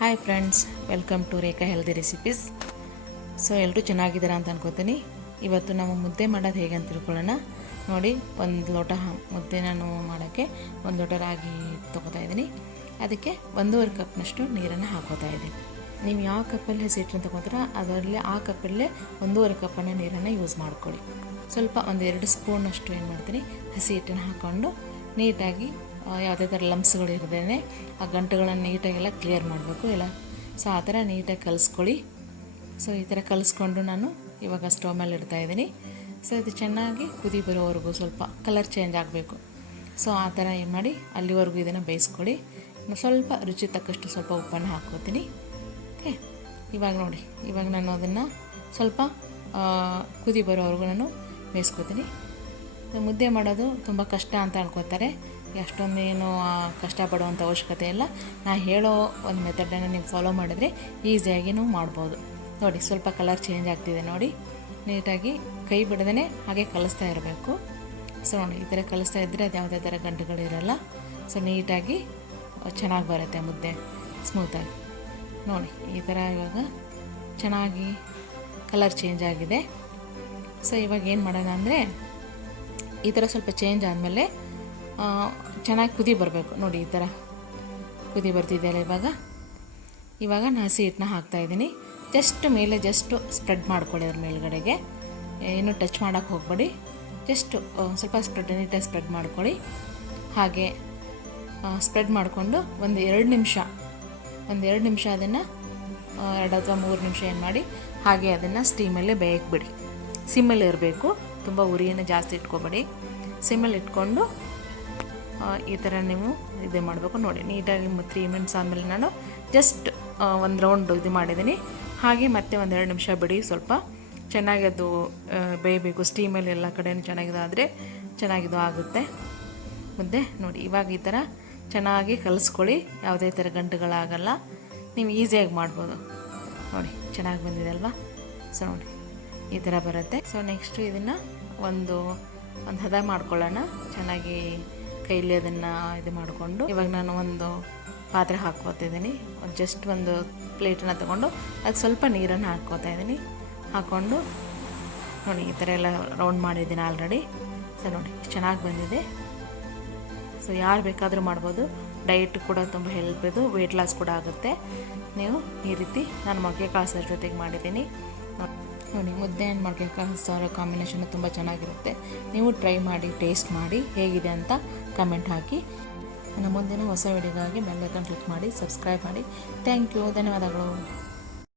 Hi friends, welcome to Rekha healthy recipes. So ಎಲ್ಲರೂ ಚೆನ್ನಾಗಿದ್ದೀರಾ ಅಂತ ಅನ್ಕೋತೀನಿ. ಇವತ್ತು ನಾವು ಮುದ್ದೆ ಮಾಡೋದು ಹೇಗೆ ಅಂತ ತಿಳ್ಕೊಳ್ಳೋಣ. ನೋಡಿ, ಒಂದು ಲೋಟ ಮುದ್ದೆ ನಾನು ಮಾಡೋಕ್ಕೆ ಒಂದು ಲೋಟ ರಾಗಿ ತೊಗೋತಾ ಇದ್ದೀನಿ. ಅದಕ್ಕೆ 1.5 ಕಪ್ನಷ್ಟು ನೀರನ್ನು ಹಾಕೋತಾ ಇದ್ದೀನಿ. ನೀವು ಯಾವ ಕಪ್ಪಲ್ಲಿ ಹಸಿ ಹಿಟ್ಟನ್ನು ತೊಗೊತೀರಾ ಅದರಲ್ಲಿ ಆ ಕಪ್ಪಲ್ಲೇ 1.5 ಕಪ್ಪನ್ನು ನೀರನ್ನು ಯೂಸ್ ಮಾಡ್ಕೊಳ್ಳಿ. ಸ್ವಲ್ಪ 1-2 ಸ್ಪೂನಷ್ಟು ಏನು ಮಾಡ್ತೀನಿ, ಹಸಿ ಹಿಟ್ಟನ್ನು ಹಾಕ್ಕೊಂಡು ನೀಟಾಗಿ ಯಾವುದೇ ಥರ ಲಮ್ಸ್ಗಳು ಇರದೇನೆ ಆ ಗಂಟುಗಳನ್ನು ನೀಟಾಗೆಲ್ಲ ಕ್ಲಿಯರ್ ಮಾಡಬೇಕು ಎಲ್ಲ. ಸೊ ಆ ಥರ ನೀಟಾಗಿ ಕಲಿಸ್ಕೊಳ್ಳಿ. ಸೊ ಈ ಥರ ಕಲಿಸ್ಕೊಂಡು ನಾನು ಇವಾಗ ಸ್ಟವ್ ಮೇಲೆ ಇಡ್ತಾಯಿದ್ದೀನಿ. ಸೊ ಇದು ಚೆನ್ನಾಗಿ ಕುದಿ ಬರೋವರೆಗೂ ಸ್ವಲ್ಪ ಕಲರ್ ಚೇಂಜ್ ಆಗಬೇಕು. ಸೊ ಆ ಥರ ಏನು ಮಾಡಿ ಅಲ್ಲಿವರೆಗೂ ಇದನ್ನು ಬೇಯಿಸ್ಕೊಳ್ಳಿ. ಸ್ವಲ್ಪ ರುಚಿ ತಕ್ಕಷ್ಟು ಸ್ವಲ್ಪ ಉಪ್ಪನ್ನು ಹಾಕ್ಕೋತೀನಿ. ಓಕೆ, ಇವಾಗ ನೋಡಿ, ಇವಾಗ ನಾನು ಅದನ್ನು ಸ್ವಲ್ಪ ಕುದಿ ಬರೋವರೆಗೂ ನಾನು ಬೇಯಿಸ್ಕೊತೀನಿ. ಮುದ್ದೆ ಮಾಡೋದು ತುಂಬ ಕಷ್ಟ ಅಂತ ಅನ್ಕೋತಾರೆ. ಅಷ್ಟೊಂದೇನು ಕಷ್ಟಪಡುವಂಥ ಅವಶ್ಯಕತೆ ಇಲ್ಲ. ನಾನು ಹೇಳೋ ಒಂದು ಮೆಥಡನ್ನು ನೀವು ಫಾಲೋ ಮಾಡಿದರೆ ಈಸಿಯಾಗಿ ನೀವು ಮಾಡ್ಬೋದು. ನೋಡಿ, ಸ್ವಲ್ಪ ಕಲರ್ ಚೇಂಜ್ ಆಗ್ತಿದೆ ನೋಡಿ. ನೀಟಾಗಿ ಕೈ ಬಿಡದೇ ಹಾಗೆ ಕಲಿಸ್ತಾ ಇರಬೇಕು. ಸೊ ನೋಡಿ, ಈ ಥರ ಕಲಿಸ್ತಾ ಇದ್ದರೆ ಅದು ಯಾವುದೇ ಥರ ಗಂಟುಗಳಿರಲ್ಲ. ಸೊ ನೀಟಾಗಿ ಚೆನ್ನಾಗಿ ಬರುತ್ತೆ ಮುದ್ದೆ ಸ್ಮೂತಾಗಿ. ನೋಡಿ, ಈ ಥರ ಇವಾಗ ಚೆನ್ನಾಗಿ ಕಲರ್ ಚೇಂಜ್ ಆಗಿದೆ. ಸೊ ಇವಾಗ ಏನು ಮಾಡೋಣ ಅಂದರೆ, ಈ ಥರ ಸ್ವಲ್ಪ ಚೇಂಜ್ ಆದಮೇಲೆ ಚೆನ್ನಾಗಿ ಕುದಿ ಬರಬೇಕು. ನೋಡಿ, ಈ ಥರ ಕುದಿ ಬರ್ತಿದೆಯಲ್ಲ. ಇವಾಗ ನಾನು ಹಸಿ ಹಿಟ್ಟನ್ನ ಹಾಕ್ತಾಯಿದ್ದೀನಿ. ಜಸ್ಟ್ ಸ್ಪ್ರೆಡ್ ಮಾಡ್ಕೊಳ್ಳಿ ಅದ್ರ ಮೇಲ್ಗಡೆಗೆ. ಏನು ಟಚ್ ಮಾಡೋಕ್ಕೆ ಹೋಗಬೇಡಿ. ಸ್ವಲ್ಪ ನೀಟಾಗಿ ಸ್ಪ್ರೆಡ್ ಮಾಡ್ಕೊಳ್ಳಿ. ಹಾಗೆ ಸ್ಪ್ರೆಡ್ ಮಾಡಿಕೊಂಡು ಒಂದು 2 ನಿಮಿಷ ಅದನ್ನು 2 ಅಥವಾ 3 ನಿಮಿಷ ಏನು ಮಾಡಿ ಹಾಗೆ ಅದನ್ನು ಸ್ಟೀಮಲ್ಲೇ ಬೇಯಕ್ಕೆ ಬಿಡಿ. ಸಿಮ್ಮಲ್ಲಿ ಇರಬೇಕು, ತುಂಬ ಉರಿಯನ್ನು ಜಾಸ್ತಿ ಇಟ್ಕೊಬೇಡಿ. ಸಿಮ್ಮಲ್ಲಿ ಇಟ್ಕೊಂಡು ಈ ಥರ ನೀವು ಇದು ಮಾಡಬೇಕು. ನೋಡಿ, ನೀಟಾಗಿ 3 ಮಿನಿಟ್ಸ್ ಆದಮೇಲೆ ನಾನು ಜಸ್ಟ್ ಒಂದು ರೌಂಡ್ ಇದು ಮಾಡಿದ್ದೀನಿ. ಹಾಗೆ ಮತ್ತೆ 1-2 ನಿಮಿಷ ಬಿಡಿ. ಸ್ವಲ್ಪ ಚೆನ್ನಾಗಿ ಅದು ಬೇಯಬೇಕು. ಸ್ಟೀಮಲ್ಲಿ ಎಲ್ಲ ಕಡೆಯೂ ಚೆನ್ನಾಗಿದಾದರೆ ಚೆನ್ನಾಗಿದು ಆಗುತ್ತೆ ಮುದ್ದೆ. ನೋಡಿ, ಇವಾಗ ಈ ಥರ ಚೆನ್ನಾಗಿ ಕಲಿಸ್ಕೊಳ್ಳಿ. ಯಾವುದೇ ಥರ ಗಂಟುಗಳಾಗಲ್ಲ. ನೀವು ಈಸಿಯಾಗಿ ಮಾಡ್ಬೋದು. ನೋಡಿ, ಚೆನ್ನಾಗಿ ಬಂದಿದೆ ಅಲ್ವಾ? ಸೊ ನೋಡಿ, ಈ ಥರ ಬರುತ್ತೆ. ಸೊ ನೆಕ್ಸ್ಟು ಇದನ್ನು ಒಂದು ಹದ ಮಾಡ್ಕೊಳ್ಳೋಣ. ಚೆನ್ನಾಗಿ ಕೈಲಿ ಅದನ್ನು ಇದು ಮಾಡಿಕೊಂಡು ಇವಾಗ ನಾನು ಒಂದು ಪಾತ್ರೆ ಹಾಕ್ಕೋತಿದ್ದೀನಿ. ಜಸ್ಟ್ ಒಂದು ಪ್ಲೇಟನ್ನು ತೊಗೊಂಡು ಅದಕ್ಕೆ ಸ್ವಲ್ಪ ನೀರನ್ನು ಹಾಕ್ಕೋತಾ ಇದ್ದೀನಿ. ಹಾಕ್ಕೊಂಡು ನೋಡಿ, ಈ ಥರ ಎಲ್ಲ ರೌಂಡ್ ಮಾಡಿದ್ದೀನಿ ಆಲ್ರೆಡಿ. ಸೊ ನೋಡಿ, ಚೆನ್ನಾಗಿ ಬಂದಿದೆ. ಸೊ ಯಾರು ಬೇಕಾದರೂ ಮಾಡ್ಬೋದು. ಡಯಟ್ ಕೂಡ ತುಂಬ ಹೆಲ್ಪ್ ಇದು, ವೆಯ್ಟ್ ಲಾಸ್ ಕೂಡ ಆಗುತ್ತೆ. ನೀವು ಈ ರೀತಿ ನಾನು ಮೊಳಕೆ ಕಾಳು ಸಾರು ಜೊತೆಗೆ ಮಾಡಿದ್ದೀನಿ. ನೋಡಿ, ಮುದ್ದೆ ಆ್ಯಂಡ್ ಮೊಳಕೆ ಕಾಳು ಸಾರು ಕಾಂಬಿನೇಷನ್ ತುಂಬ ಚೆನ್ನಾಗಿರುತ್ತೆ. ನೀವು ಟ್ರೈ ಮಾಡಿ, ಟೇಸ್ಟ್ ಮಾಡಿ ಹೇಗಿದೆ ಅಂತ ಕಮೆಂಟ್ ಹಾಕಿ. ನನ್ನ ಮುಂದಿನ ಹೊಸ ವಿಡಿಯೋಗಾಗಿ ಬೆಲ್ ಐಕಾನ್ ಕ್ಲಿಕ್ ಮಾಡಿ, ಸಬ್ಸ್ಕ್ರೈಬ್ ಮಾಡಿ. ಥ್ಯಾಂಕ್ ಯು, ಧನ್ಯವಾದಗಳು.